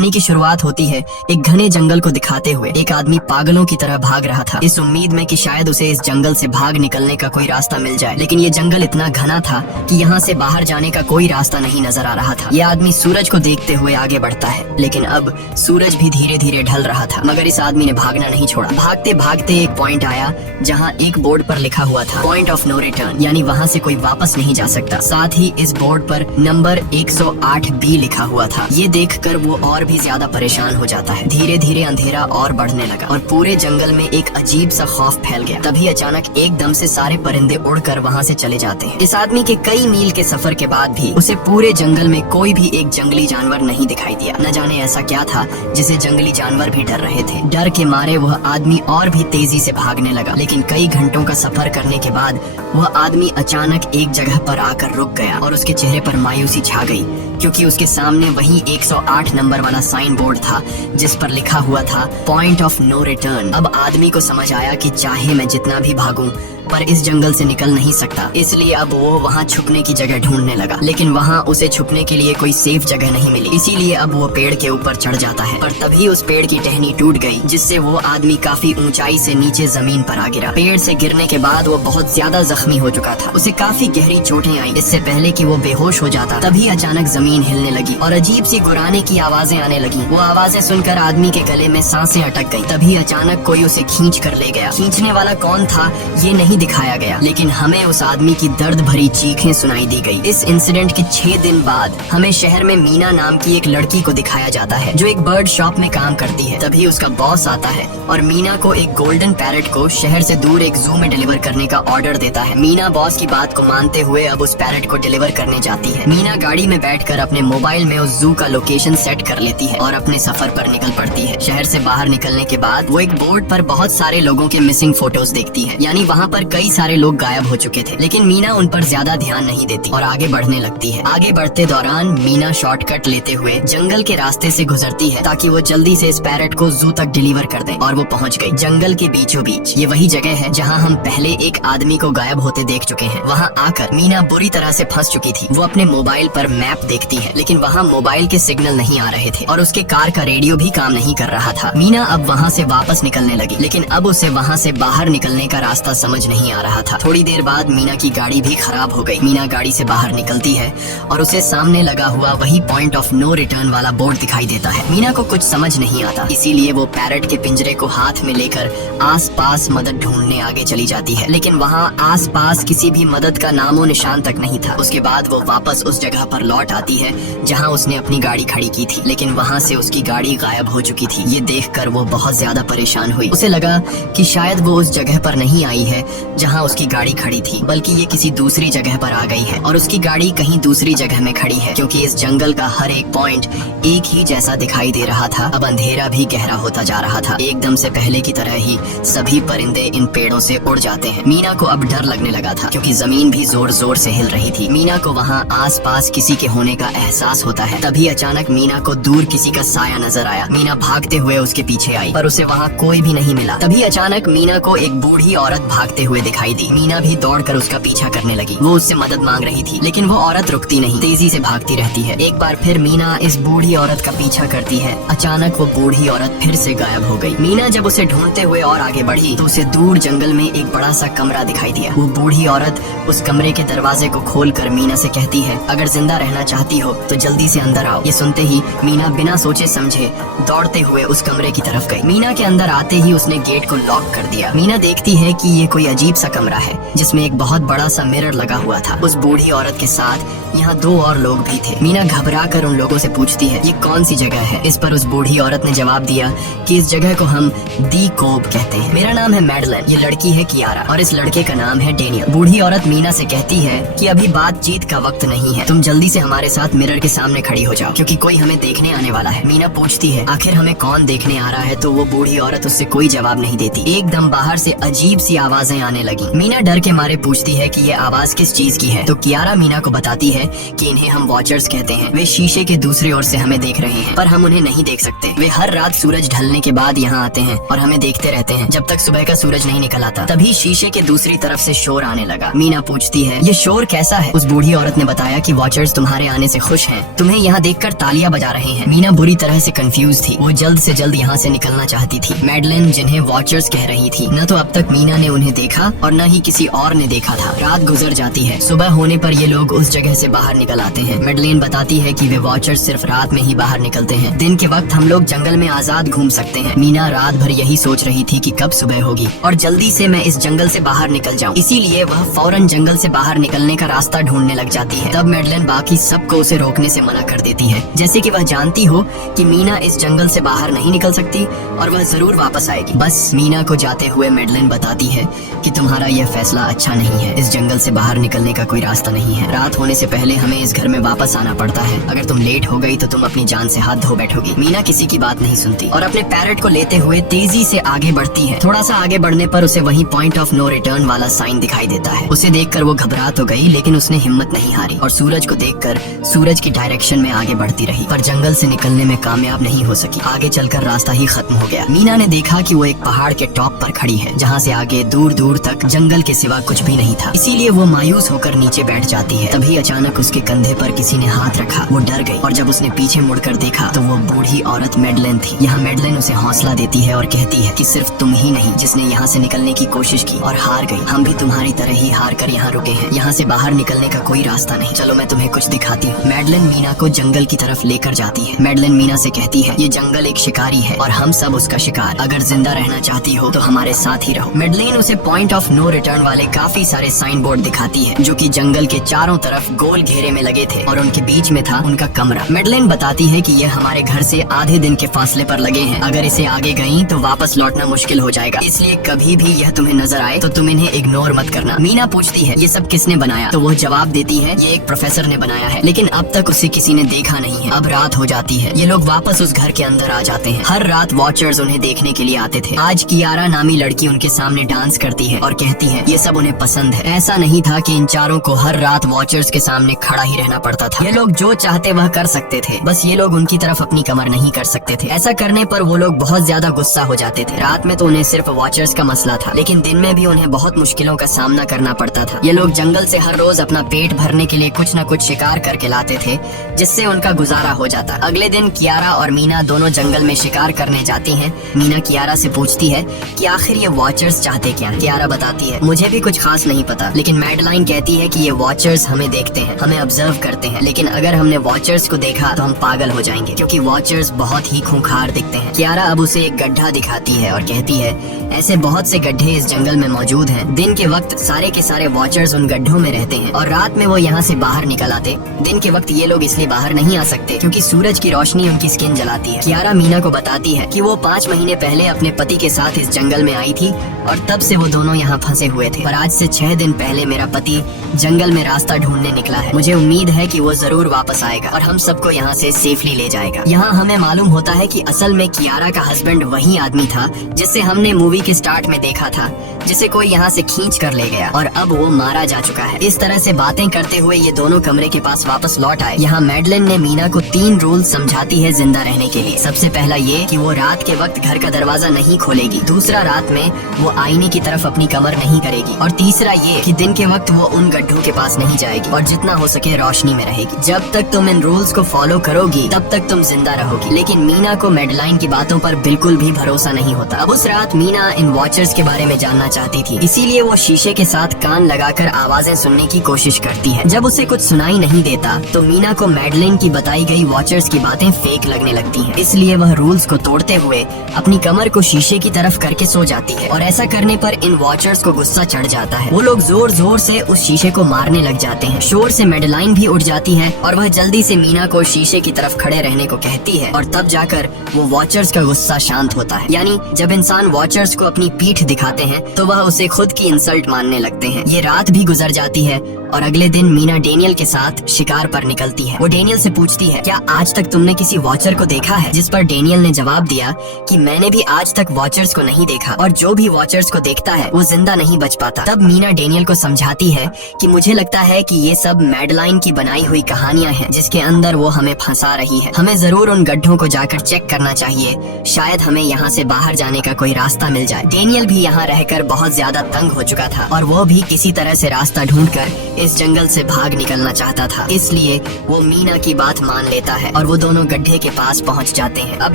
कहानी की शुरुआत होती है एक घने जंगल को दिखाते हुए। एक आदमी पागलों की तरह भाग रहा था, इस उम्मीद में कि शायद उसे इस जंगल से भाग निकलने का कोई रास्ता मिल जाए। लेकिन ये जंगल इतना घना था कि यहाँ से बाहर जाने का कोई रास्ता नहीं नजर आ रहा था। ये आदमी सूरज को देखते हुए आगे बढ़ता है, लेकिन अब सूरज भी धीरे धीरे ढल रहा था। मगर इस आदमी ने भागना नहीं छोड़ा। भागते भागते एक पॉइंट आया जहाँ एक बोर्ड पर लिखा हुआ था पॉइंट ऑफ नो रिटर्न, यानी वहाँ से कोई वापस नहीं जा सकता। साथ ही इस बोर्ड पर नंबर 108B लिखा हुआ था। ये देखकर वो और भी ज्यादा परेशान हो जाता है। धीरे धीरे अंधेरा और बढ़ने लगा और पूरे जंगल में एक अजीब सा खौफ फैल गया। तभी अचानक एकदम से सारे परिंदे उड़कर वहाँ से चले जाते हैं। इस आदमी के कई मील के सफर के बाद भी उसे पूरे जंगल में कोई भी एक जंगली जानवर नहीं दिखाई दिया। न जाने ऐसा क्या था जिसे जंगली जानवर भी डर रहे थे। डर के मारे वह आदमी और भी तेजी से भागने लगा। लेकिन कई घंटों का सफर करने के बाद वह आदमी अचानक एक जगह पर आकर रुक गया और उसके चेहरे पर मायूसी छा गई, क्योंकि उसके सामने वही 108 नंबर वाला साइन बोर्ड था जिस पर लिखा हुआ था पॉइंट ऑफ नो रिटर्न। अब आदमी को समझ आया कि चाहे मैं जितना भी भागूं पर इस जंगल से निकल नहीं सकता। इसलिए अब वो वहाँ छुपने की जगह ढूंढने लगा, लेकिन वहाँ उसे छुपने के लिए कोई सेफ जगह नहीं मिली। इसीलिए अब वो पेड़ के ऊपर चढ़ जाता है, पर तभी उस पेड़ की टहनी टूट गई, जिससे वो आदमी काफी ऊंचाई से नीचे जमीन पर आ गिरा। पेड़ से गिरने के बाद वो बहुत ज्यादा जख्मी हो चुका था। उसे काफी गहरी चोटें आई। इससे पहले कि वो बेहोश हो जाता तभी अचानक जमीन हिलने लगी और अजीब सी गुराने की आवाजें आने लगी। वो आवाजें सुनकर आदमी के गले में सांसें अटक गई। तभी अचानक कोई उसे खींच कर ले गया। खींचने वाला कौन था ये नहीं दिखाया गया, लेकिन हमें उस आदमी की दर्द भरी चीखें सुनाई दी गई। इस इंसिडेंट के 6 दिन बाद हमें शहर में मीना नाम की एक लड़की को दिखाया जाता है जो एक बर्ड शॉप में काम करती है। तभी उसका बॉस आता है और मीना को एक गोल्डन पैरट को शहर से दूर एक जू में डिलीवर करने का ऑर्डर देता है। मीना बॉस की बात को मानते हुए अब उस पैरट को डिलीवर करने जाती है। मीना गाड़ी में बैठकर अपने मोबाइल में उस जू का लोकेशन सेट कर लेती है और अपने सफर पर निकल पड़ती है। शहर से बाहर निकलने के बाद वो एक बोर्ड पर बहुत सारे लोगों के मिसिंग फोटोज देखती है, यानी वहाँ पर कई सारे लोग गायब हो चुके थे। लेकिन मीना उन पर ज्यादा ध्यान नहीं देती और आगे बढ़ने लगती है। आगे बढ़ते दौरान मीना शॉर्टकट लेते हुए जंगल के रास्ते से गुजरती है ताकि वो जल्दी से इस पैरट को जू तक डिलीवर कर दे, और वो पहुंच गई जंगल के बीचों बीच। ये वही जगह है जहां हम पहले एक आदमी को गायब होते देख चुके हैं। वहां आकर मीना बुरी तरह से फंस चुकी थी। वो अपने मोबाइल पर मैप देखती है, लेकिन वहां मोबाइल के सिग्नल नहीं आ रहे थे और उसके कार का रेडियो भी काम नहीं कर रहा था। मीना अब वहां से वापस निकलने लगी, लेकिन अब उसे वहां से बाहर निकलने का रास्ता समझ नहीं आ रहा था। थोड़ी देर बाद मीना की गाड़ी भी खराब हो गई। मीना गाड़ी से बाहर निकलती है और उसे सामने लगा हुआ वही पॉइंट ऑफ नो रिटर्न वाला बोर्ड दिखाई देता है। मीना को कुछ समझ नहीं आता, इसीलिए वो पैरट के पिंजरे को हाथ में लेकर आसपास मदद ढूंढने आगे चली जाती है, लेकिन वहाँ आसपास किसी भी मदद का नामो निशान तक नहीं था। उसके बाद वो वापस उस जगह पर लौट आती है जहाँ उसने अपनी गाड़ी खड़ी की थी, लेकिन वहाँ से उसकी गाड़ी गायब हो चुकी थी। ये देखकर वो बहुत ज्यादा परेशान हुई। उसे लगा कि शायद वो उस जगह पर नहीं आई है जहाँ उसकी गाड़ी खड़ी थी, बल्कि ये किसी दूसरी जगह पर आ गई है और उसकी गाड़ी कहीं दूसरी जगह में खड़ी है, क्योंकि इस जंगल का हर एक पॉइंट एक ही जैसा दिखाई दे रहा था। अब अंधेरा भी गहरा होता जा रहा था। एकदम से पहले की तरह ही सभी परिंदे इन पेड़ों से उड़ जाते हैं। मीना को अब डर लगने लगा था, क्योंकि जमीन भी जोर जोर से हिल रही थी। मीना को वहाँ आसपास किसी के होने का एहसास होता है। तभी अचानक मीना को दूर किसी का साया नजर आया। मीना भागते हुए उसके पीछे आई, पर उसे वहाँ कोई भी नहीं मिला। तभी अचानक मीना को एक बूढ़ी औरत भागते हुए दिखाई दी। मीना भी दौड़कर उसका पीछा करने लगी। वो उससे मदद मांग रही थी, लेकिन वो औरत रुकती नहीं, तेजी से भागती रहती है। एक बार फिर मीना इस बूढ़ी औरत का पीछा करती है। अचानक वो बूढ़ी औरत फिर से गायब हो गई। मीना जब उसे ढूंढते हुए और आगे बढ़ी तो उसे दूर जंगल में एक बड़ा सा कमरा दिखाई दिया। वो बूढ़ी औरत उस कमरे के दरवाजे को खोलकर मीना से कहती है, अगर जिंदा रहना चाहती हो तो जल्दी से अंदर आओ। ये सुनते ही मीना बिना सोचे समझे दौड़ते हुए उस कमरे की तरफ गई। मीना के अंदर आते ही उसने गेट को लॉक कर दिया। मीना देखती है कि ये कोई अजीब सा कमरा है जिसमें एक बहुत बड़ा सा मिरर लगा हुआ था। उस बूढ़ी औरत के साथ यहाँ 2 और लोग भी थे। मीना घबरा कर उन लोगों से पूछती है, ये कौन सी जगह है? इस पर उस बूढ़ी औरत ने जवाब दिया कि इस जगह को हम दी कोब कहते हैं। मेरा नाम है मैडलन, ये लड़की है कियारा और इस लड़के का नाम है डेनियल। बूढ़ी औरत मीना से कहती है कि अभी बातचीत का वक्त नहीं है, तुम जल्दी से हमारे साथ मिरर के सामने खड़ी हो जाओ, क्योंकि कोई हमें देखने आने वाला है। मीना पूछती है, आखिर हमें कौन देखने आ रहा है? तो वो बूढ़ी औरत उससे कोई जवाब नहीं देती। एकदम बाहर से अजीब सी आवाजें आने लगी। मीना डर के मारे पूछती है कि ये आवाज किस चीज की है, तो कियारा मीना को बताती है कि इन्हें हम वॉचर्स कहते हैं। वे शीशे के दूसरी ओर से हमें देख रहे हैं, पर हम उन्हें नहीं देख सकते। वे हर रात सूरज ढलने के बाद यहाँ आते हैं और हमें देखते रहते हैं जब तक सुबह का सूरज नहीं निकल आता। तभी शीशे के दूसरी तरफ से शोर आने लगा। मीना पूछती है, ये शोर कैसा है? उस बूढ़ी औरत ने बताया कि वॉचर्स तुम्हारे आने से खुश हैं, तुम्हें यहाँ देखकर तालियां बजा रहे हैं। मीना बुरी तरह से कंफ्यूज थी। वो जल्द से जल्द यहाँ से निकलना चाहती थी। मैडलेन जिन्हें वॉचर्स कह रही थी, न तो अब तक मीना ने उन्हें देखा और न ही किसी और ने देखा था। रात गुजर जाती है। सुबह होने पर ये लोग उस जगह से बाहर निकल आते हैं। मैडलेन बताती है कि वे वॉचर्स सिर्फ रात में ही बाहर निकलते हैं। दिन के वक्त हम लोग जंगल में आजाद घूम सकते हैं। मीना रात भर यही सोच रही थी कि कब सुबह होगी और जल्दी से मैं इस जंगल से बाहर निकल जाऊं। इसीलिए वह फौरन जंगल से बाहर निकलने का रास्ता ढूंढने लग जाती है। तब मैडलेन बाकी सबको उसे रोकने से मना कर देती है, जैसे कि वह जानती हो कि मीना इस जंगल से बाहर नहीं निकल सकती और वह जरूर वापस आएगी। बस मीना को जाते हुए मैडलेन बताती है कि तुम्हारा यह फैसला अच्छा नहीं है। इस जंगल से बाहर निकलने का कोई रास्ता नहीं है। रात होने से पहले हमें इस घर में वापस आना पड़ता है। अगर तुम लेट हो गई तो तुम अपनी जान से हाथ धो बैठोगी। मीना किसी की बात नहीं सुनती और अपने पैरेट को लेते हुए तेजी से आगे बढ़ती है। थोड़ा सा आगे बढ़ने पर उसे वही पॉइंट ऑफ नो रिटर्न वाला साइन दिखाई देता है। उसे देखकर वो घबरा तो गई, लेकिन उसने हिम्मत नहीं हारी और सूरज को देखकर सूरज की डायरेक्शन में आगे बढ़ती रही, पर जंगल से निकलने में कामयाब नहीं हो सकी। आगे चलकर रास्ता ही खत्म हो गया। मीना ने देखा कि वो एक पहाड़ के टॉप पर खड़ी है, जहाँ से आगे दूर दूर तक जंगल के सिवा कुछ भी नहीं था। इसीलिए वो मायूस होकर नीचे बैठ जाती है। तभी अचानक उसके कंधे पर किसी ने हाथ रखा। वो डर गई और जब उसने पीछे मुड़कर देखा तो वो बूढ़ी औरत मैडलेन थी। यहाँ मैडलेन उसे हौसला देती है और कहती है कि सिर्फ तुम ही नहीं जिसने यहाँ से निकलने की कोशिश की और हार गई। हम भी तुम्हारी तरह ही हार कर यहाँ रुके हैं। यहाँ से बाहर निकलने का कोई रास्ता नहीं। चलो मैं तुम्हें कुछ दिखाती हूँ। मैडलेन मीना को जंगल की तरफ लेकर जाती है। मैडलेन मीना से कहती है, ये जंगल एक शिकारी है और हम सब उसका शिकार। अगर जिंदा रहना चाहती हो तो हमारे साथ ही रहो। मैडलेन उसे पॉइंट ऑफ नो रिटर्न वाले काफी सारे साइन बोर्ड दिखाती है, जो कि जंगल के चारों तरफ गोल घेरे में लगे थे और उनके बीच में था उनका कमरा। मैडलेन बताती है कि यह हमारे घर से आधे दिन के फासले पर लगे हैं। अगर इसे आगे गई तो वापस लौटना मुश्किल हो जाएगा, इसलिए कभी भी यह तुम्हें नजर आए तो तुम इन्हें इग्नोर मत करना। मीना पूछती है, ये सब किसने बनाया? तो वो जवाब देती है, ये एक प्रोफेसर ने बनाया है, लेकिन अब तक उसे किसी ने देखा नहीं है। अब रात हो जाती है। ये लोग वापस उस घर के अंदर आ जाते हैं। हर रात वॉचर्स उन्हें देखने के लिए आते थे। आज कियारा नामी लड़की उनके सामने डांस करती है और कहती है ये सब उन्हें पसंद है। ऐसा नहीं था कि इन चारों को हर रात वॉचर्स के सामने खड़ा ही रहना पड़ता था। ये लोग जो चाहते वह कर सकते थे, बस ये लोग उनकी तरफ अपनी कमर नहीं कर सकते थे। ऐसा करने पर वो लोग बहुत ज्यादा गुस्सा हो जाते थे। रात में तो उन्हें सिर्फ वॉचर्स का मसला था, लेकिन दिन में भी उन्हें बहुत मुश्किलों का सामना करना पड़ता था। ये लोग जंगल से हर रोज अपना पेट भरने के लिए कुछ न कुछ शिकार करके लाते थे, जिससे उनका गुजारा हो जाता। अगले दिन कियारा और मीना दोनों जंगल में शिकार करने जाती हैं। मीना कियारा से पूछती है कि आखिर ये वॉचर्स चाहते क्या? कियारा बताती है, मुझे भी कुछ खास नहीं पता, लेकिन मैडलाइन कहती है कि ये वॉचर्स हमें देखते हैं, हमें ऑब्जर्व करते हैं, लेकिन अगर हमने वॉचर्स को देखा तो हम पागल हो जाएंगे, क्योंकि वॉचर्स बहुत ही खूंखार दिखते हैं। कियारा अब उसे एक गड्ढा दिखाती है और कहती है, ऐसे बहुत से गड्ढे इस जंगल में मौजूद हैं। दिन के वक्त सारे के सारे वॉचर्स उन गड्ढों में रहते हैं और रात में वो यहाँ से बाहर निकल आते। दिन के वक्त ये लोग इसलिए बाहर नहीं आ सकते क्योंकि सूरज की रोशनी उनकी स्किन जलाती है। कियारा मीना को बताती है कि वो 5 महीने पहले अपने पति के साथ इस जंगल में आई थी और तब से वो दोनों यहाँ फंसे हुए थे, पर आज से 6 दिन पहले मेरा पति जंगल में रास्ता ढूंढने निकला है। मुझे उम्मीद है कि वो जरूर वापस आएगा और हम सबको यहाँ से सेफली ले जाएगा। यहाँ हमें मालूम होता है कि असल में कियारा का हस्बैंड वही आदमी था जिससे हमने मूवी के स्टार्ट में देखा था, जिसे कोई यहाँ से खींच कर ले गया और अब वो मारा जा चुका है। इस तरह से बातें करते हुए ये दोनों कमरे के पास वापस लौट आए। यहाँ मैडलेन ने मीना को 3 रूल समझाती है जिंदा रहने के लिए। सबसे पहला ये कि वो रात के वक्त घर का दरवाजा नहीं खोलेगी। दूसरा, रात में वो आईने की तरफ अपनी कमर नहीं करेगी। और तीसरा ये कि दिन के वक्त वो उन गड्ढों के पास नहीं जाएगी और जितना हो सके रोशनी में रहेगी। जब तक तुम इन रूल्स को फॉलो करोगी तब तक तुम जिंदा रहोगी। लेकिन मीना को मैडलाइन की बातों पर बिल्कुल भी भरोसा नहीं होता। अब उस रात मीना इन वॉचर्स के बारे में जानना चाहती थी, इसीलिए वो शीशे के साथ कान लगाकर आवाजें सुनने की कोशिश करती है। जब उसे कुछ सुनाई नहीं देता तो मीना को मैडलेन की बताई गई वॉचर्स की बातें फेक लगने लगती हैं। इसलिए वह रूल्स को तोड़ते हुए अपनी कमर को शीशे की तरफ करके सो जाती है और ऐसा करने पर इन वॉचर्स को गुस्सा चढ़ जाता है। वो लोग जोर जोर से उस शीशे को मारने लग जाते हैं। शोर से मैडलाइन भी उठ जाती है और वह जल्दी से मीना को शीशे की तरफ खड़े रहने को कहती है और तब जाकर वो वॉचर्स का गुस्सा शांत होता है। यानी जब इंसान वॉचर्स को अपनी पीठ दिखाते हैं तो वह उसे खुद की इंसल्ट मानने लगते हैं। ये रात भी गुजर जाती है और अगले दिन मीना डेनियल के साथ शिकार पर निकलती है। वो डेनियल से पूछती है, क्या आज तक तुमने किसी वॉचर को देखा है? जिस पर डेनियल ने जवाब दिया कि मैंने भी आज तक वॉचर्स को नहीं देखा और जो भी वॉचर्स को देखता है वो वो जिंदा नहीं बच पाता। तब मीना डेनियल को समझाती है कि मुझे लगता है कि ये सब मैडलाइन की बनाई हुई कहानियां हैं जिसके अंदर वो हमें फंसा रही है। हमें जरूर उन गड्ढों को जाकर चेक करना चाहिए, शायद हमें यहाँ से बाहर जाने का कोई रास्ता मिल जाए। डेनियल भी यहाँ रहकर बहुत ज्यादा तंग हो चुका था और वो भी किसी तरह से रास्ता ढूंढकर इस जंगल से भाग निकलना चाहता था, इसलिए वो मीना की बात मान लेता है और वो दोनों गड्ढे के पास पहुँच जाते हैं। अब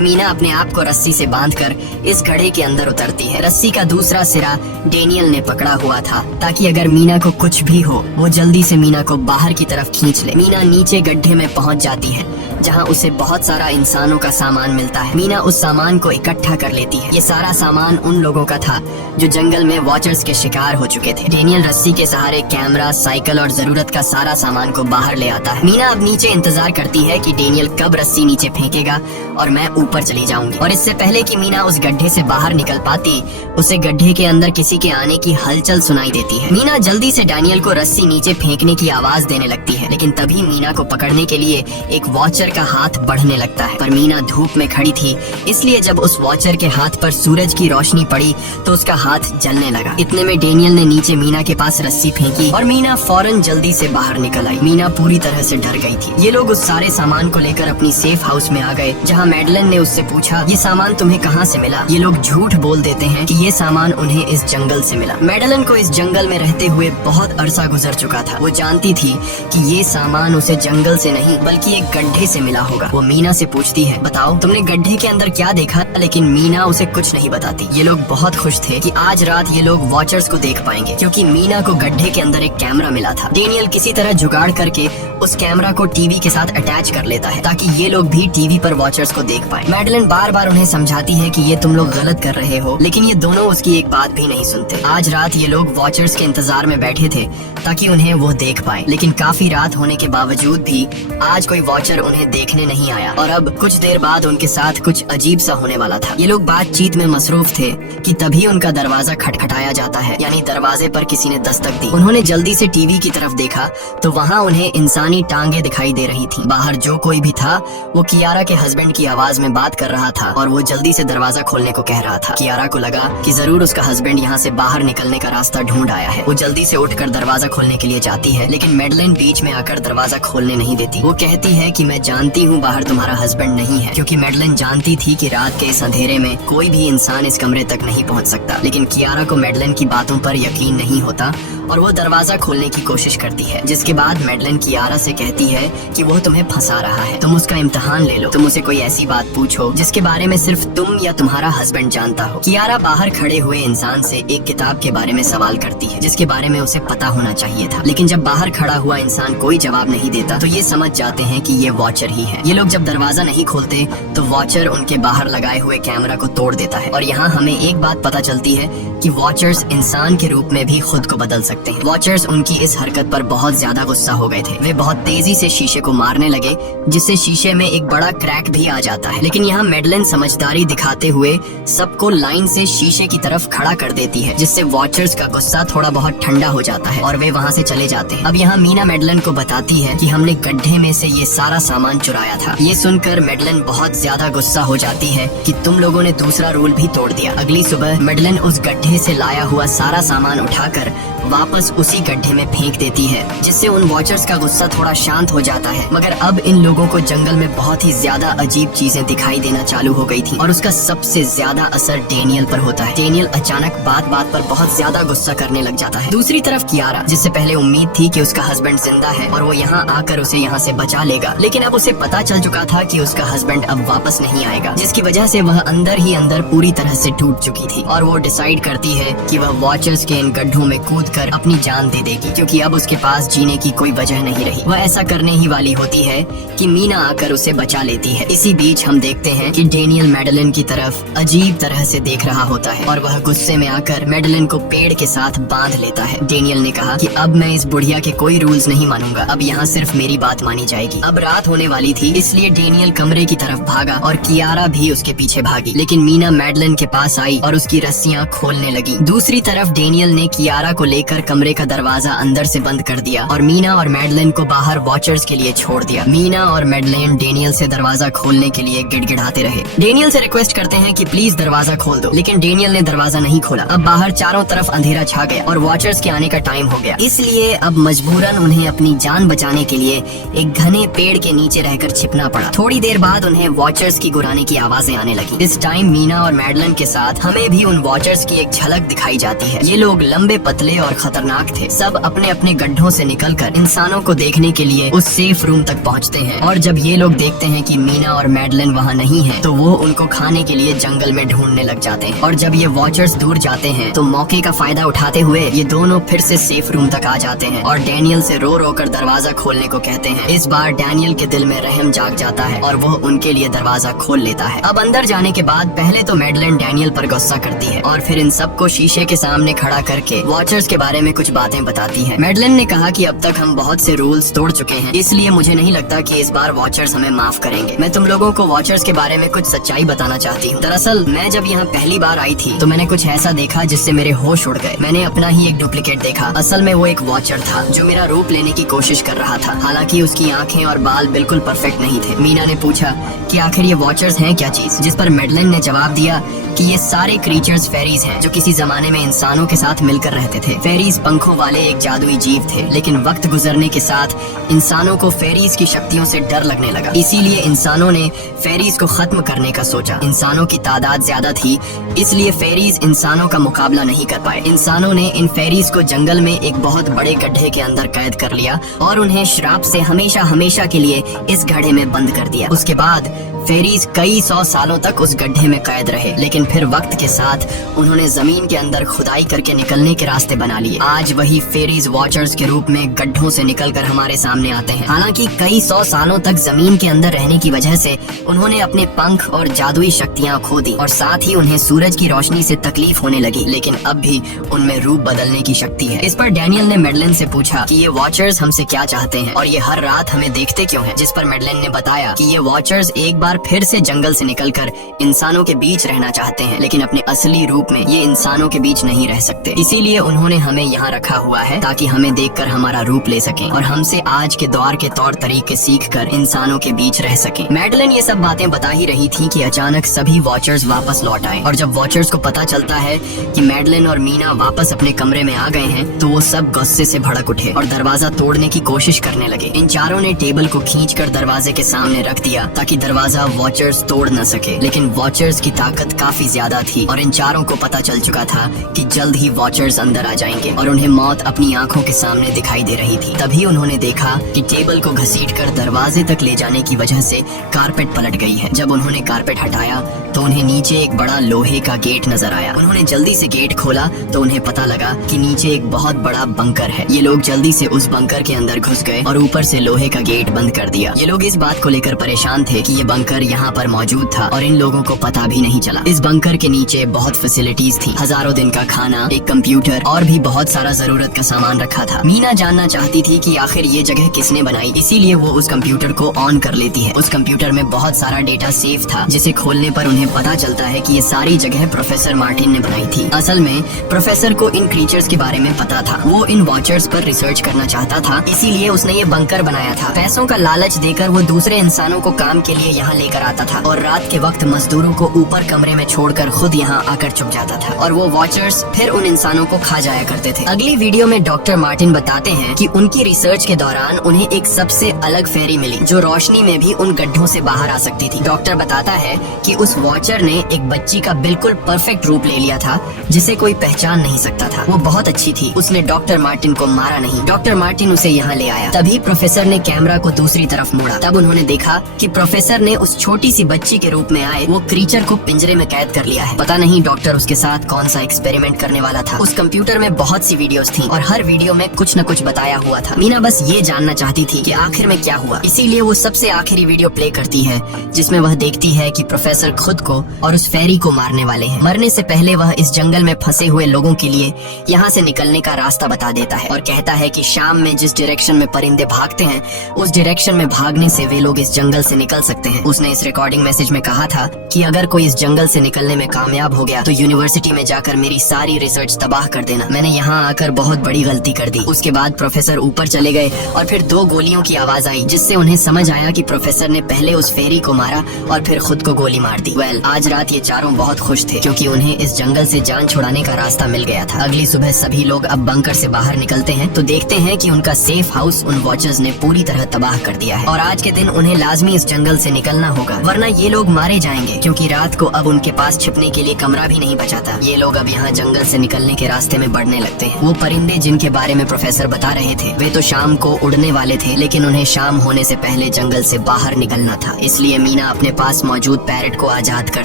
मीना अपने आप को रस्सी से बांधकर इस गड्ढे के अंदर उतरती है। रस्सी का दूसरा सिरा डेनियल ने पकड़ा हुआ था ताकि अगर मीना को कुछ भी हो वो जल्दी से मीना को बाहर की तरफ खींच ले। मीना नीचे गड्ढे में पहुंच जाती है जहां उसे बहुत सारा इंसानों का सामान मिलता है। मीना उस सामान को इकट्ठा कर लेती है। ये सारा सामान उन लोगों का था जो जंगल में वॉचर्स के शिकार हो चुके थे। डेनियल रस्सी के सहारे कैमरा, साइकिल और जरूरत का सारा सामान को बाहर ले आता है। मीना अब नीचे इंतजार करती है कि डेनियल कब रस्सी नीचे फेंकेगा और मैं ऊपर चली जाऊंगी। और इससे पहले कि मीना उस गड्ढे से बाहर निकल पाती, उसे गड्ढे के अंदर किसी के आने की हलचल सुनाई देती है। मीना जल्दी से डेनियल को रस्सी नीचे फेंकने की आवाज देने लगती है, लेकिन तभी मीना को पकड़ने के लिए एक वॉचर का हाथ बढ़ने लगता है। पर मीना धूप में खड़ी थी, इसलिए जब उस वॉचर के हाथ पर सूरज की रोशनी पड़ी तो उसका हाथ जलने लगा। इतने में डेनियल ने नीचे मीना के पास रस्सी फेंकी और मीना फौरन जल्दी से बाहर निकल आई। मीना पूरी तरह से डर गई थी। ये लोग उस सारे सामान को लेकर अपनी सेफ हाउस में आ गए, जहाँ मैडलन ने उससे पूछा, ये सामान तुम्हें कहाँ से मिला? ये लोग झूठ बोल देते हैं कि ये सामान उन्हें इस जंगल से मिला। मैडलन को इस जंगल में रहते हुए बहुत अरसा गुजर चुका था। वो जानती थी कि ये सामान उसे जंगल से नहीं बल्कि एक गड्ढे से मिला होगा। वो मीना से पूछती है, बताओ तुमने गड्ढे के अंदर क्या देखा? लेकिन मीना उसे कुछ नहीं बताती। ये लोग बहुत खुश थे कि आज रात ये लोग वॉचर्स को देख पाएंगे, क्योंकि मीना को गड्ढे के अंदर एक कैमरा मिला था। डेनियल किसी तरह जुगाड़ करके उस कैमरा को टीवी के साथ अटैच कर लेता है ताकि ये लोग भी टीवी पर वॉचर्स को देख पाए। मैडलन बार बार उन्हें समझाती है कि ये तुम लोग गलत कर रहे हो, लेकिन ये दोनों उसकी एक बात भी नहीं सुनते। आज रात ये लोग वॉचर्स के इंतजार में बैठे थे ताकि उन्हें वो देख पाए, लेकिन काफी रात होने के बावजूद भी आज कोई वॉचर उन्हें देखने नहीं आया और अब कुछ देर बाद उनके साथ कुछ अजीब सा होने वाला था। ये लोग बातचीत में मसरूफ थे कि तभी उनका दरवाजा खटखटाया जाता है, यानी दरवाजे पर किसी ने दस्तक दी। उन्होंने जल्दी से टीवी की तरफ देखा तो वहाँ उन्हें इंसानी टांगे दिखाई दे रही थी। बाहर जो कोई भी था वो कियारा के हस्बैंड की आवाज में बात कर रहा था और वो जल्दी से दरवाजा खोलने को कह रहा था। कियारा को लगा कि जरूर उसका हस्बैंड यहाँ से बाहर निकलने का रास्ता ढूंढ आया है। वो जल्दी से उठकर दरवाजा खोलने के लिए जाती है, लेकिन मैडलन बीच में आकर दरवाजा खोलने नहीं देती। वो कहती है कि मैं जानती हूँ बाहर तुम्हारा हस्बैंड नहीं है, क्योंकि मैडलन जानती थी कि रात के इस अंधेरे में कोई भी इंसान इस कमरे तक नहीं पहुँच सकता। लेकिन कियारा को मैडलन की बातों पर यकीन नहीं होता और वो दरवाजा खोलने की कोशिश करती है, जिसके बाद मैडलन कियारा से कहती है कि वो तुम्हें फंसा रहा है, तुम उसका इम्तिहान ले लो, तुम उसे कोई ऐसी बात पूछो जिसके बारे में सिर्फ तुम या तुम्हारा हस्बैंड जानता हो। कियारा बाहर खड़े हुए इंसान से एक किताब के बारे में सवाल करती है जिसके बारे में उसे पता होना चाहिए था, लेकिन जब बाहर खड़ा हुआ इंसान कोई जवाब नहीं देता तो ये समझ जाते हैं कि ये वॉचर ही है। ये लोग जब दरवाजा नहीं खोलते तो वॉचर उनके बाहर लगाए हुए कैमरा को तोड़ देता है और यहाँ हमें एक बात पता चलती है कि वॉचर्स इंसान के रूप में भी खुद को बदल सकते हैं। वॉचर्स उनकी इस हरकत पर बहुत ज्यादा गुस्सा हो गए थे। वे बहुत तेजी से शीशे को मारने लगे, जिससे शीशे में एक बड़ा क्रैक भी आ जाता है। लेकिन यहाँ मैडलन समझदारी दिखाते हुए सबको लाइन से शीशे की तरफ खड़ा कर देती है, जिससे वॉचर्स का गुस्सा थोड़ा बहुत ठंडा हो जाता है और वे वहाँ से चले जाते हैं। अब यहाँ मीना मैडलन को बताती है कि हमने गड्ढे में से ये सारा सामान चुराया था। ये सुनकर मैडलन बहुत ज्यादा गुस्सा हो जाती है कि तुम लोगों ने दूसरा रूल भी तोड़ दिया। अगली सुबह मैडलन उस गड्ढे से लाया हुआ सारा सामान उठाकर वापस उसी गड्ढे में फेंक देती है, जिससे उन वॉचर्स का गुस्सा थोड़ा शांत हो जाता है। मगर अब इन लोगों को जंगल में बहुत ही ज्यादा अजीब चीजें दिखाई देना चालू हो गई थी और उसका सबसे ज्यादा असर डेनियल पर होता है। डेनियल अचानक बात बात पर बहुत ज्यादा गुस्सा करने लग जाता है। दूसरी तरफ कियारा, जिससे पहले उम्मीद थी कि उसका हस्बैंड जिंदा है और वो यहाँ आकर उसे यहाँ से बचा लेगा, लेकिन अब उसे पता चल चुका था कि उसका हस्बैंड अब वापस नहीं आएगा, जिसकी वजह से वह अंदर ही अंदर पूरी तरह से टूट चुकी थी और वो डिसाइड करती है कि वह वॉचर्स के इन गड्ढों में कूद कर अपनी जान दे देगी, क्योंकि अब उसके पास जीने की कोई वजह नहीं रही। वह ऐसा करने ही वाली होती है कि मीना आकर उसे बचा लेती है। इसी बीच हम देखते हैं कि डेनियल मैडलन की तरफ अजीब तरह से देख रहा होता है और वह गुस्से में आकर मैडलन को पेड़ के साथ बांध लेता है। डेनियल ने कहा कि अब मैं इस बुढ़िया के कोई रूल्स नहीं मानूंगा, अब यहाँ सिर्फ मेरी बात मानी जाएगी। अब रात होने वाली थी, इसलिए डेनियल कमरे की तरफ भागा और कियारा भी उसके पीछे भागी। लेकिन मीना मैडलिन के पास आई और उसकी रस्सियां खोलने लगी। दूसरी तरफ डेनियल ने कियारा को लेकर कमरे का दरवाजा अंदर से बंद कर दिया और मीना और मैडलिन को बाहर वॉचर्स के लिए छोड़ दिया। मीना और मैडलिन डेनियल से दरवाजा खोलने के लिए गिड़गिड़ाते रहे। डेनियल से रिक्वेस्ट करते हैं कि प्लीज दरवाजा खोल दो, लेकिन डेनियल ने दरवाजा नहीं खोला। अब बाहर चारों तरफ अंधेरा छा गया और वॉचर्स के आने का टाइम हो गया, इसलिए अब मजबूरन उन्हें अपनी जान बचाने के लिए एक घने पेड़ के नीचे रहकर छिपना पड़ा। थोड़ी देर बाद उन्हें वॉचर्स की गुराने की आवाजें आने लगी। इस टाइम मीना और मैडलिन के साथ हमें भी उन वॉचर्स की एक झलक दिखाई जाती है। ये लोग लंबे, पतले और खतरनाक थे। सब अपने अपने गड्ढों से निकलकर इंसानों को देखने के लिए उस सेफ रूम तक पहुंचते हैं और जब ये लोग देखते हैं कि मीना और मैडलिन वहाँ नहीं है तो वो उनको खाने के लिए जंगल में ढूंढने लग जाते हैं। और जब ये वॉचर्स दूर जाते हैं तो मौके का फायदा उठाते हुए ये दोनों फिर से सेफ रूम तक आ जाते हैं और डैनियल से रो रो कर दरवाजा खोलने को कहते हैं। इस बार डैनियल के दिल में रहम जाग जाता है और वो उनके लिए दरवाजा खोल लेता है। अब अंदर जाने के बाद पहले तो मैडलिन डैनियल पर गुस्सा करती है और फिर इन सबको शीशे के सामने खड़ा करके वॉचर्स के बारे में कुछ बातें बताती है। मैडलिन ने कहा कि अब तक हम बहुत से रूल्स तोड़ चुके हैं, इसलिए मुझे नहीं लगता कि इस बार वॉचर्स हमें माफ करेंगे। मैं तुम लोगों को वॉचर्स के बारे में कुछ सच्चाई बताना चाहती हूँ। दरअसल मैं जब यहाँ पहली बार आई थी तो मैंने कुछ ऐसा देखा जिससे मेरे होश उड़ गए। मैंने अपना ही एक डुप्लीकेट देखा। असल में वो एक वॉचर था जो मेरा रूप लेने की कोशिश कर रहा था। हालांकि उसकी आंखें और बाल बिल्कुल परफेक्ट नहीं थे। मीना ने पूछा कि आखिर ये वॉचर्स हैं क्या चीज, जिस पर मैडलिन ने जवाब दिया कि ये सारे क्रीचर्स फेरीज हैं जो किसी जमाने में इंसानों के साथ मिलकर रहते थे। फेरीज पंखों वाले एक जादुई जीव थे, लेकिन वक्त गुजरने के साथ इंसानों को फेरीज की शक्तियों से डर लगने लगा। इसीलिए इंसानों ने फेरीज को खत्म करने का सोचा। इंसानों की तादाद ज्यादा थी, इसलिए फेरीज इंसानों का मुकाबला नहीं कर पाए। इंसानों ने इन फेरीज को जंगल में एक बहुत बड़े गड्ढे के अंदर कैद कर लिया और उन्हें श्राप से हमेशा हमेशा के लिए इस गड्ढे में बंद कर दिया। उसके बाद फेरीज कई 100 सालों तक उस गड्ढे में कैद रहे, लेकिन फिर वक्त के साथ उन्होंने जमीन के अंदर खुदाई करके निकलने के रास्ते बना लिए। आज वही फेरीज वॉचर्स के रूप में गड्ढों से निकलकर हमारे सामने आते हैं। हालांकि कई 100 सालों तक जमीन के अंदर रहने की वजह से उन्होंने अपने पंख और जादुई शक्तियाँ खो दी और साथ ही उन्हें सूरज की रोशनी से तकलीफ होने लगी, लेकिन अब भी उनमें रूप बदलने की शक्ति है। इस पर डैनियल ने मैडलिन से पूछा कि ये वॉचर्स हमसे क्या चाहते हैं और ये हर रात हमें देखते क्यों हैं, जिस पर मैडलिन ने बताया कि ये वॉचर्स एक बार फिर से जंगल से निकलकर इंसानों के बीच रहना चाहते हैं, लेकिन अपने असली रूप में ये इंसानों के बीच नहीं रह सकते। इसीलिए उन्होंने हमें यहाँ रखा हुआ है ताकि हमें देखकर हमारा रूप ले सकें और हमसे आज के दौर के तौर तरीके सीखकर इंसानों के बीच रह सकें। मैडलिन ये सब बातें बता ही रही थी कि अचानक सभी वॉचर्स वापस लौट आए और जब वॉचर्स को पता चलता है कि मैडलिन और मीना वापस अपने कमरे में आ गए हैं तो वो सब गुस्से से भड़क उठे और दरवाजा तोड़ने की कोशिश करने लगे। इन चारों ने टेबल को खींचकर दरवाजे के सामने रख दिया ताकि दरवाजा वॉचर्स तोड़ न सके, लेकिन वॉचर्स की ताकत काफी ज्यादा थी और इन चारों को पता चल चुका था कि जल्द ही वॉचर्स अंदर आ जाएंगे और उन्हें मौत अपनी आंखों के सामने दिखाई दे रही थी। तभी उन्होंने देखा कि टेबल को घसीटकर दरवाजे तक ले जाने की वजह से कारपेट पलट गई है। जब उन्होंने कारपेट हटाया तो उन्हें नीचे एक बड़ा लोहे का गेट नजर आया। उन्होंने जल्दी से गेट खोला तो उन्हें पता लगा कि नीचे एक बहुत बड़ा बंकर है। ये लोग जल्दी से उस बंकर के अंदर घुस गए और ऊपर से लोहे का गेट बंद कर दिया। ये लोग इस बात को लेकर परेशान थे कि ये बंकर यहाँ पर मौजूद था और इन लोगों को पता भी नहीं चला। इस बंकर के नीचे बहुत फैसिलिटीज थी, हजारों दिन का खाना, एक कंप्यूटर और भी बहुत सारा जरूरत का सामान रखा था। मीना जानना चाहती थी कि आखिर ये जगह किसने बनाई, इसीलिए वो उस कंप्यूटर को ऑन कर लेती है। उस कंप्यूटर में बहुत सारा डेटा सेफ था, जिसे खोलने पर उन्हें पता चलता है कि ये सारी जगह प्रोफेसर मार्टिन ने बनाई थी। असल में प्रोफेसर को इन क्रीचर्स के बारे में पता था। वो इन वॉचर्स पर रिसर्च करना चाहता था, इसीलिए उसने ये बंकर बनाया था। पैसों का लालच देकर वो दूसरे इंसानों को काम के लिए यहाँ लेकर आता था और रात के वक्त मजदूरों को ऊपर कमरे में छोड़कर खुद यहाँ आकर छुप जाता था और वो वॉचर्स फिर उन इंसानों को खा जाया करते थे। अगली वीडियो में डॉक्टर मार्टिन बताते हैं कि उनकी रिसर्च के दौरान उन्हें एक सबसे अलग फेरी मिली जो रोशनी में भी उन गड्ढों से बाहर आ सकती थी। डॉक्टर बताता है कि उस वॉचर ने एक बच्ची का बिल्कुल परफेक्ट रूप ले लिया था जिसे कोई पहचान नहीं सकता था। वो बहुत अच्छी थी, उसने डॉक्टर मार्टिन को मारा नहीं। डॉक्टर मार्टिन उसे यहाँ ले आया। तभी प्रोफेसर ने कैमरा को दूसरी तरफ मोड़ा। तब उन्होंने देखा कि प्रोफेसर ने उस छोटी सी बच्ची के रूप में आए वो क्रीचर को पिंजरे में कैद कर लिया है। पता नहीं डॉक्टर उसके साथ कौन सा एक्सपेरिमेंट करने वाला था। उस कंप्यूटर में बहुत सी वीडियोस थी और हर वीडियो में कुछ न कुछ बताया हुआ था। मीना बस ये जानना चाहती थी कि आखिर में क्या हुआ, इसीलिए वो सबसे आखिरी वीडियो प्ले करती है जिसमें वह देखती है कि प्रोफेसर खुद को और उस फेरी को मारने वाले हैं। मरने से पहले वह इस जंगल में फंसे हुए लोगों के लिए यहाँ से निकलने का रास्ता बता देता है और कहता है कि शाम में जिस डायरेक्शन में परिंदे भागते हैं उस डायरेक्शन में भागने से वे लोग इस जंगल से निकल सकते हैं। उसने इस रिकॉर्डिंग मैसेज में कहा था कि अगर कोई इस जंगल से निकलने में कामयाब हो गया तो यूनिवर्सिटी में जाकर मेरी सारी रिसर्च तबाह कर देना। मैंने यहाँ आकर बहुत बड़ी गलती कर दी। उसके बाद प्रोफेसर ऊपर चले गए और फिर 2 गोलियों की आवाज आई, जिससे उन्हें समझ आया कि प्रोफेसर ने पहले उस फेरी को मारा और फिर खुद को गोली मार दी। आज रात ये चारों बहुत खुश थे क्योंकि उन्हें इस जंगल से जान छुड़ाने का रास्ता मिल गया था। अगली सुबह सभी लोग अब बंकर से बाहर निकलते हैं तो देखते हैं कि उनका सेफ हाउस उन वॉचर्स ने पूरी तरह तबाह कर दिया है और आज के दिन उन्हें लाजमी इस जंगल से निकलना होगा, वरना ये लोग मारे जाएंगे क्योंकि रात को अब उनके पास छिपने के लिए कमरा भी नहीं बचाता। ये लोग अब यहाँ जंगल से निकलने के रास्ते में बढ़ने लगते हैं। वो परिंदे जिनके बारे में प्रोफेसर बता रहे थे वे तो शाम को उड़ने वाले थे, लेकिन उन्हें शाम होने से पहले जंगल से बाहर निकलना था। इसलिए मीना अपने पास मौजूद पैरट को आजाद कर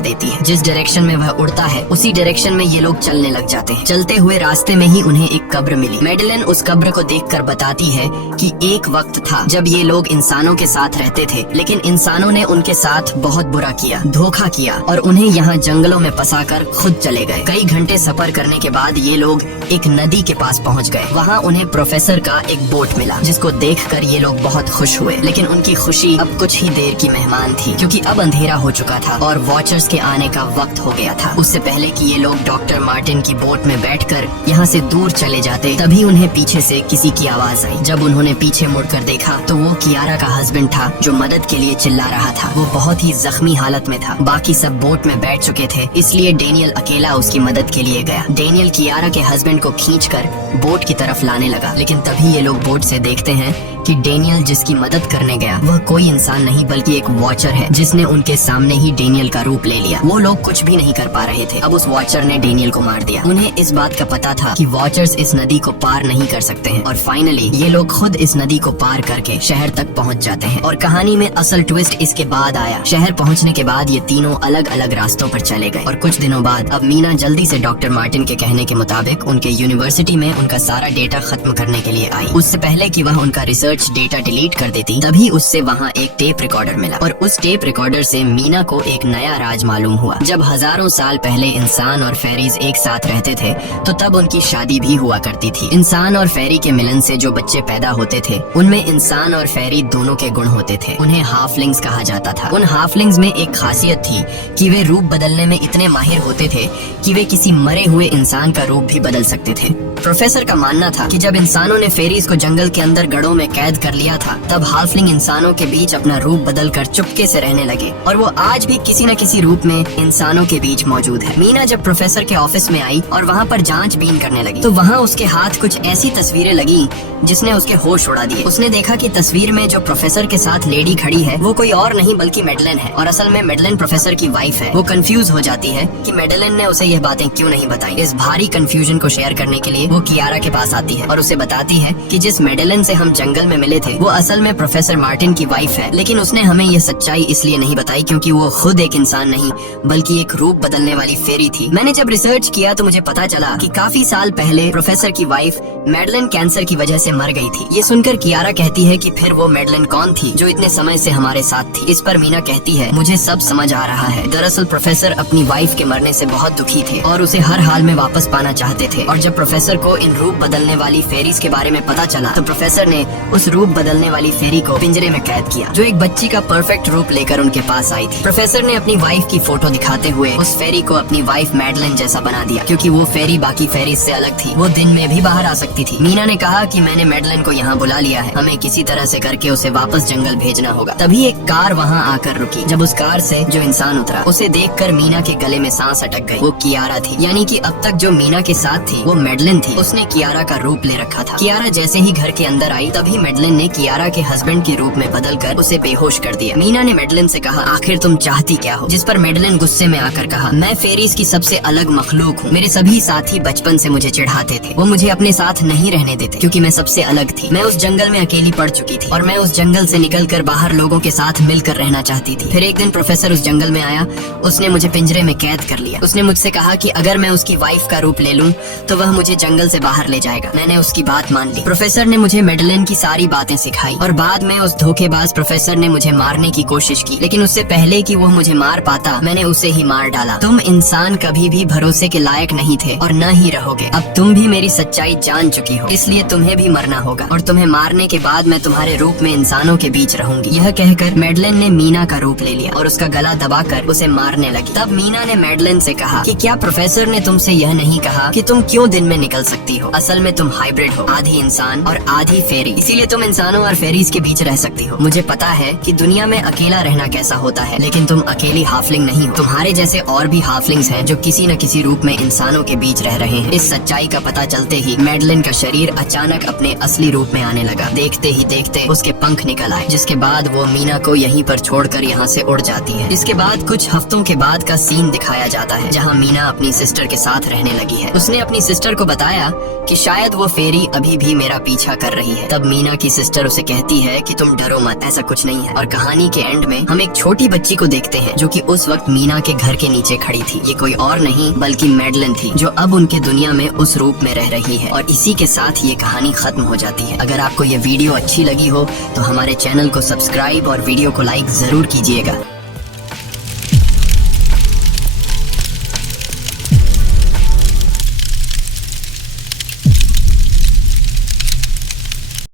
देती है। जिस डायरेक्शन में वह उड़ता है उसी डायरेक्शन में ये लोग चलने लग जाते हैं। चलते हुए रास्ते में ही उन्हें एक कब्र मिली। मैडेलिन उस कब्र को देखकर बताती है कि एक वक्त था जब ये लोग इंसानों के साथ रहते थे, लेकिन इंसानों ने उनके साथ बहुत बुरा किया, धोखा किया और उन्हें यहाँ जंगलों में फंसाकर खुद चले गए। कई घंटे सफर करने के बाद ये लोग एक नदी के पास पहुँच गए। वहाँ उन्हें प्रोफेसर का एक बोट मिला जिसको देखकर ये लोग बहुत खुश हुए, लेकिन उनकी खुशी अब कुछ ही देर की मेहमान थी क्योंकि अब अंधेरा हो चुका था और वॉचर्स के आने का वक्त हो गया था। उससे पहले कि ये लोग डॉक्टर मार्टिन की बोट में बैठकर यहाँ से दूर चले जाते तभी उन्हें पीछे से किसी की आवाज आई। जब उन्होंने पीछे मुड़कर देखा तो वो कियारा का हस्बैंड था जो मदद के लिए चिल्ला रहा था। वो बहुत ही जख्मी हालत में था। बाकी सब बोट में बैठ चुके थे, इसलिए डेनियल अकेला उसकी मदद के लिए गया। डेनियल कियारा के हस्बैंड को खींचकर बोट की तरफ लाने लगा, लेकिन तभी ये लोग बोट से देखते हैं कि डेनियल जिसकी मदद करने गया वह कोई इंसान नहीं बल्कि एक वॉचर है जिसने उनके सामने ही डेनियल का रूप ले लिया। वो लोग कुछ भी नहीं कर पा रहे थे। अब उस वॉचर ने डेनियल को मार दिया। उन्हें इस बात का पता था कि वॉचर्स इस नदी को पार नहीं कर सकते हैं और फाइनली ये लोग खुद इस नदी को पार करके शहर तक पहुंच जाते हैं। और कहानी में असल ट्विस्ट इसके बाद आया। शहर पहुंचने के बाद ये तीनों अलग अलग रास्तों पर चले गए और कुछ दिनों बाद अब मीना जल्दी से डॉक्टर मार्टिन के कहने के मुताबिक उनके यूनिवर्सिटी में उनका सारा डेटा खत्म करने के लिए आई। उससे पहले कि वह उनका रिसर्च डेटा डिलीट कर देती तभी उससे वहाँ एक टेप रिकॉर्डर मिला और उस टेप रिकॉर्डर से मीना को एक नया राज मालूम हुआ। जब हजारों साल पहले इंसान और फेरीज एक साथ रहते थे तो तब उनकी शादी भी हुआ करती थी। इंसान और फेरी के मिलन से जो बच्चे पैदा होते थे उनमें इंसान और फेरी दोनों के गुण होते थे। उन्हें हाफलिंग्स कहा जाता था। उन हाफलिंग्स में एक खासियत थी कि वे रूप बदलने में इतने माहिर होते थे कि वे किसी मरे हुए इंसान का रूप भी बदल सकते थे। प्रोफेसर का मानना था कि जब इंसानों ने फेरीज को जंगल के अंदर गढ़ों में कैद कर लिया था तब हाफलिंग इंसानों के बीच अपना रूप बदलकर चुपके से रहने लगे और वो आज भी किसी न किसी रूप में इंसानों के बीच मौजूद है। मीना जब प्रोफेसर के ऑफिस में आई और वहाँ पर जांचबीन करने लगी तो वहाँ उसके हाथ कुछ ऐसी तस्वीरें लगी जिसने उसके होश उड़ा दिए। उसने देखा कि तस्वीर में जो प्रोफेसर के साथ लेडी खड़ी है वो कोई और नहीं बल्कि मैडेलिन है और असल में मैडेलिन प्रोफेसर की वाइफ है। वो कंफ्यूज हो जाती है कि मैडेलिन ने उसे यह बातें क्यों नहीं बताई। इस भारी कंफ्यूजन को शेयर करने के लिए वो कियारा के पास आती है और उसे बताती है कि जिस मैडेलिन से हम जंगल में मिले थे वो असल में प्रोफेसर मार्टिन की वाइफ है, लेकिन उसने हमें ये सच्चाई इसलिए नहीं बताई क्योंकि वो खुद एक इंसान नहीं बल्कि एक रूप बदलने वाली फेरी थी। मैंने जब रिसर्च किया तो मुझे पता चला कि काफी साल पहले प्रोफेसर की वाइफ मैडेलिन कैंसर की वजह से मर गई थी। ये सुनकर कियारा कहती है कि फिर वो मैडेलिन कौन थी जो इतने समय से हमारे साथ थी। इस पर मीना कहती है मुझे सब समझ आ रहा है। दरअसल प्रोफेसर अपनी वाइफ के मरने से बहुत दुखी थे और उसे हर हाल में वापस पाना चाहते थे और जब प्रोफेसर को इन रूप बदलने वाली फेरीज के बारे में पता चला तो प्रोफेसर ने उस रूप बदलने वाली फेरी को पिंजरे में कैद किया जो एक बच्ची का परफेक्ट रूप लेकर उनके पास आई थी। प्रोफेसर ने अपनी वाइफ की फोटो दिखाते हुए उस फेरी को अपनी वाइफ मैडेलिन जैसा बना दिया क्योंकि वो फेरी बाकी फेरीज से अलग थी। वो दिन में भी बाहर आ सकती थी। मीना ने कहा कि मैंने मैडेलिन को यहाँ बुला लिया है, हमें किसी तरह से करके उसे वापस जंगल भेजना होगा। तभी एक कार वहाँ आकर रुकी। जब उस कार से जो इंसान उतरा उसे देखकर मीना के गले में सांस अटक गई। वो कियारा थी, यानी कि अब तक जो मीना के साथ थी वो मैडेलिन थी। उसने कियारा का रूप ले रखा था। कियारा जैसे ही घर के अंदर आई तभी मैडेलिन ने कियारा के हस्बैंड के रूप में बदलकर उसे बेहोश कर दिया। मीना ने मैडेलिन से कहा आखिर तुम चाहती क्या हो, जिस पर मैडेलिन गुस्से में आकर कहा मैं फेरीज की सबसे अलग मखलूक हूँ। मेरे सभी साथी बचपन से मुझे चिढ़ाते थे, वो मुझे अपने साथ नहीं रहने देते क्योंकि मैं सबसे अलग थी। मैं उस जंगल में अकेली पड़ चुकी थी और मैं उस जंगल से निकलकर बाहर लोगों के साथ मिलकर रहना चाहती थी। फिर एक दिन प्रोफेसर उस जंगल में आया, उसने मुझे पिंजरे में कैद कर लिया। उसने मुझसे कहा कि अगर मैं उसकी वाइफ का रूप ले लूं तो वह मुझे जंगल से बाहर ले जाएगा। मैंने उसकी बात मान ली। प्रोफेसर ने मुझे मैडेलिन की सारी सारी बातें सिखाई और बाद में उस धोखेबाज प्रोफेसर ने मुझे मारने की कोशिश की, लेकिन उससे पहले कि वो मुझे मार पाता मैंने उसे ही मार डाला। तुम इंसान कभी भी भरोसे के लायक नहीं थे और न ही रहोगे। अब तुम भी मेरी सच्चाई जान चुकी हो, इसलिए तुम्हें भी मरना होगा और तुम्हें मारने के बाद मैं तुम्हारे रूप में इंसानों के बीच रहूंगी। यह कहकर मैडलेन ने मीना का रूप ले लिया और उसका गला दबाकर उसे मारने लगी। तब मीना ने मैडलेन से कहा कि क्या प्रोफेसर ने तुमसे यह नहीं कहा कि तुम क्यों दिन में निकल सकती हो? असल में तुम हाइब्रिड हो, आधी इंसान और आधी फेरी, इसीलिए तुम इंसानों और फेरीज के बीच रह सकती हो। मुझे पता है कि दुनिया में अकेला रहना कैसा होता है, लेकिन तुम अकेली हाफलिंग नहीं हो। तुम्हारे जैसे और भी हाफलिंग्स हैं जो किसी न किसी रूप में इंसानों के बीच रह रहे हैं। इस सच्चाई का पता चलते ही मैडलेन का शरीर अचानक अपने असली रूप में आने लगा। देखते ही देखते उसके पंख निकल आए, जिसके बाद वो मीना को यहीं पर छोड़कर यहाँ से उड़ जाती है। इसके बाद कुछ हफ्तों के बाद का सीन दिखाया जाता है, जहाँ मीना अपनी सिस्टर के साथ रहने लगी है। उसने अपनी सिस्टर को बताया कि शायद वो फेरी अभी भी मेरा पीछा कर रही है। तब मीना की सिस्टर उसे कहती है कि तुम डरो मत, ऐसा कुछ नहीं है। और कहानी के एंड में हम एक छोटी बच्ची को देखते हैं जो कि उस वक्त मीना के घर के नीचे खड़ी थी। ये कोई और नहीं बल्कि मैडलेन थी, जो अब उनके दुनिया में उस रूप में रह रही है। और इसी के साथ ये कहानी खत्म हो जाती है। अगर आपको ये वीडियो अच्छी लगी हो तो हमारे चैनल को सब्सक्राइब और वीडियो को लाइक जरूर कीजिएगा।